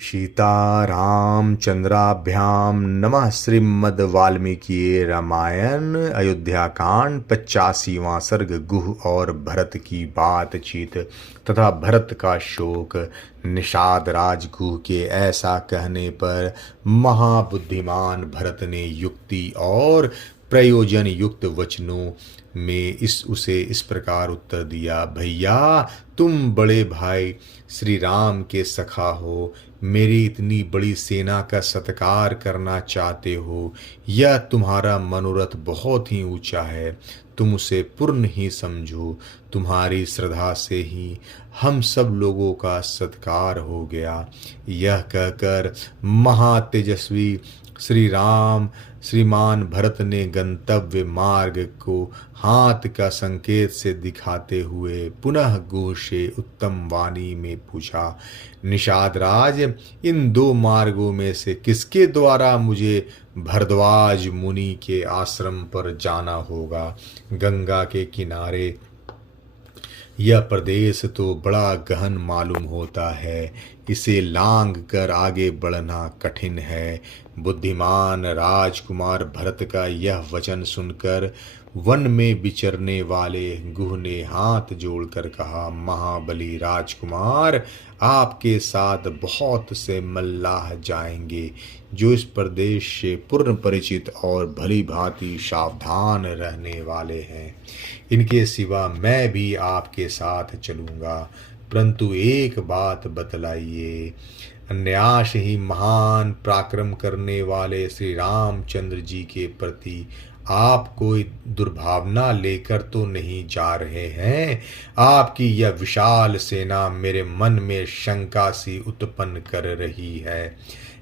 सीतारामचंद्राभ्याम नमः। श्रीमद् वाल्मीकि रामायण अयोध्या कांड 85वां सर्ग। गुह और भरत की बातचीत तथा भरत का शोक। निषाद राज गुह के ऐसा कहने पर महाबुद्धिमान भरत ने युक्ति और प्रयोजन युक्त वचनों में उसे इस प्रकार उत्तर दिया। भैया, तुम बड़े भाई श्री राम के सखा हो, मेरी इतनी बड़ी सेना का सत्कार करना चाहते हो, यह तुम्हारा मनोरथ बहुत ही ऊंचा है। तुम उसे पूर्ण ही समझो। तुम्हारी श्रद्धा से ही हम सब लोगों का सत्कार हो गया। यह कहकर महातेजस्वी श्रीमान भरत ने गंतव्य मार्ग को हाथ का संकेत से दिखाते हुए पुनः गुह से उत्तम वाणी में पूछा। निषाद राज, इन दो मार्गों में से किसके द्वारा मुझे भरद्वाज मुनि के आश्रम पर जाना होगा? गंगा के किनारे यह प्रदेश तो बड़ा गहन मालूम होता है, इसे लांग कर आगे बढ़ना कठिन है। बुद्धिमान राजकुमार भरत का यह वचन सुनकर वन में विचरने वाले गुह ने हाथ जोड़कर कहा, महाबली राजकुमार, आपके साथ बहुत से मल्लाह जाएंगे जो इस प्रदेश से पूर्ण परिचित और भली भांति सावधान रहने वाले हैं। इनके सिवा मैं भी आपके साथ चलूंगा, परंतु एक बात बतलाइए। अन्यास ही महान पराक्रम करने वाले श्री रामचंद्र जी के प्रति आप कोई दुर्भावना लेकर तो नहीं जा रहे हैं? आपकी यह विशाल सेना मेरे मन में शंका सी उत्पन्न कर रही है।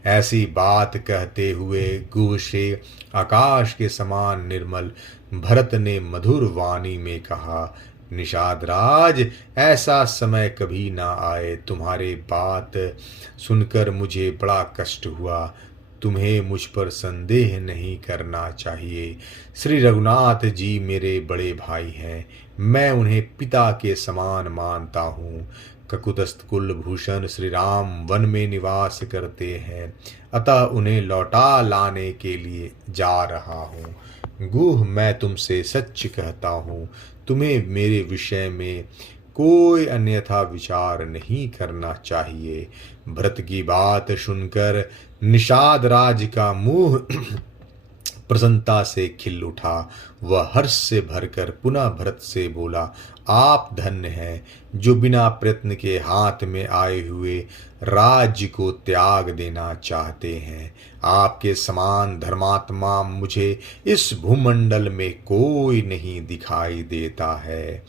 ऐसी बात कहते हुए गुह से आकाश के समान निर्मल भरत ने मधुर वाणी में कहा, निषाद राज, ऐसा समय कभी ना आए। तुम्हारे बात सुनकर मुझे बड़ा कष्ट हुआ। तुम्हें मुझ पर संदेह नहीं करना चाहिए। श्री रघुनाथ जी मेरे बड़े भाई हैं, मैं उन्हें पिता के समान मानता हूँ। ककुतस्थ कुलभूषण श्री राम वन में निवास करते हैं, अतः उन्हें लौटा लाने के लिए जा रहा हूँ। गुह, मैं तुमसे सच कहता हूँ, तुम्हें मेरे विषय में कोई अन्यथा विचार नहीं करना चाहिए। भरत की बात सुनकर निषाद राज का मुंह प्रसन्नता से खिल उठा। वह हर्ष से भरकर पुनः भरत से बोला, आप धन्य हैं जो बिना प्रयत्न के हाथ में आए हुए राज्य को त्याग देना चाहते हैं। आपके समान धर्मात्मा मुझे इस भूमंडल में कोई नहीं दिखाई देता है।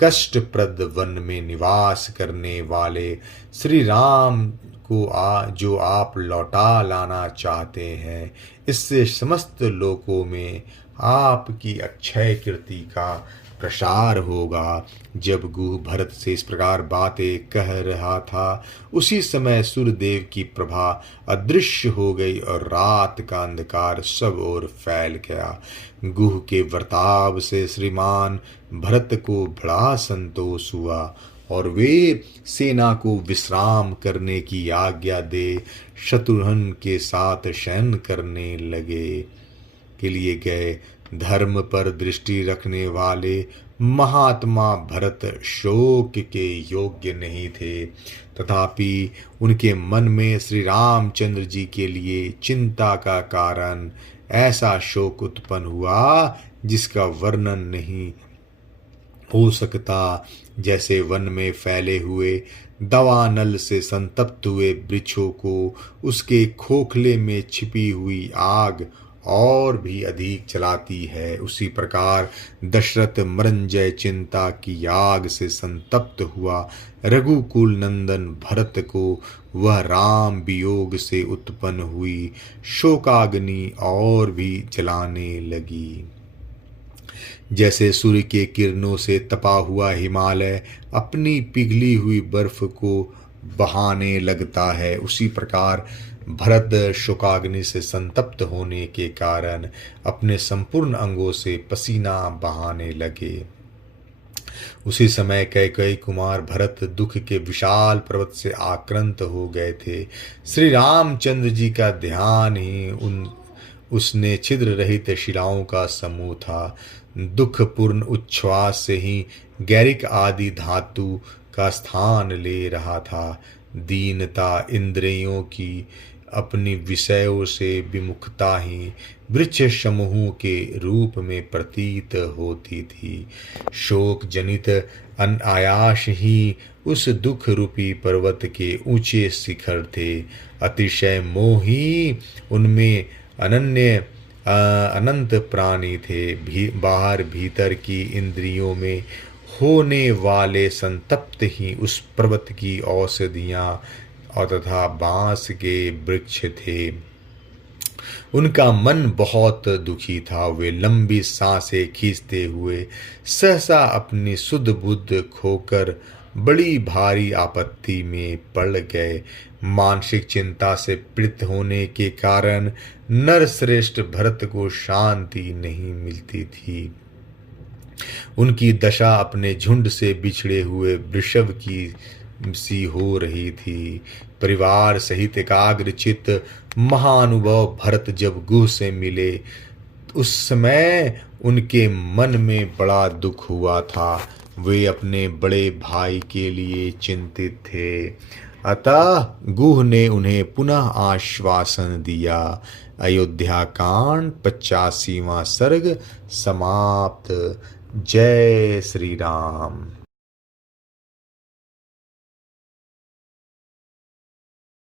कष्टप्रद वन में निवास करने वाले श्री राम को जो आप लौटा लाना चाहते हैं, इससे समस्त लोकों में आपकी अक्षय कीर्ति का प्रसार होगा। जब गुह भरत से इस प्रकार बातें कह रहा था, उसी समय सूर्यदेव की प्रभा अदृश्य हो गई और रात का अंधकार सब ओर फैल गया। गुह के वर्ताव से श्रीमान भरत को बड़ा संतोष हुआ और वे सेना को विश्राम करने की आज्ञा दे शत्रुघ्न के साथ शयन करने के लिए गए। धर्म पर दृष्टि रखने वाले महात्मा भरत शोक के योग्य नहीं थे, तथापि उनके मन में श्री रामचंद्र जी के लिए चिंता का कारण ऐसा शोक उत्पन्न हुआ जिसका वर्णन नहीं हो सकता। जैसे वन में फैले हुए दावानल से संतप्त हुए वृक्षों को उसके खोखले में छिपी हुई आग और भी अधिक जलाती है, उसी प्रकार दशरथ मृंजय चिंता की आग से संतप्त हुआ रघुकुल नंदन भरत को वह राम वियोग से उत्पन्न हुई शोकाग्नि और भी जलाने लगी। जैसे सूर्य के किरणों से तपा हुआ हिमालय अपनी पिघली हुई बर्फ को बहाने लगता है, उसी प्रकार भरत शोकाग्नि से संतप्त होने के कारण अपने संपूर्ण अंगों से पसीना बहाने लगे। उसी समय कैकेयी कुमार भरत दुख के विशाल पर्वत से आक्रांत हो गए थे। श्री रामचंद्र जी का ध्यान ही उसने छिद्र रहित शिलाओं का समूह था। दुखपूर्ण उच्छ्वास से ही गैरिक आदि धातु का स्थान ले रहा था। दीनता इंद्रियों की अपनी विषयों से विमुखता ही वृक्ष समूह के रूप में प्रतीत होती थी। शोक जनित अनायास ही उस दुख रूपी पर्वत के ऊंचे शिखर थे। अतिशय मोही उनमें अनंत प्राणी थे। बाहर भीतर की इंद्रियों में होने वाले संतप्त ही उस पर्वत की औषधियां और तथा बांस के वृक्ष थे। उनका मन बहुत दुखी था। वे लंबी सांसें खींचते हुए सहसा अपनी सुध बुद्ध खोकर बड़ी भारी आपत्ति में पड़ गए। मानसिक चिंता से पीड़ित होने के कारण नरश्रेष्ठ भरत को शांति नहीं मिलती थी। उनकी दशा अपने झुंड से बिछड़े हुए वृषभ की सी हो रही थी। परिवार सहित एकाग्रचित महानुभव भरत जब गुह से मिले, उस समय उनके मन में बड़ा दुख हुआ था। वे अपने बड़े भाई के लिए चिंतित थे। अतः गुह ने उन्हें पुनः आश्वासन दिया। अयोध्या कांड 85वां सर्ग समाप्त। जय श्री राम।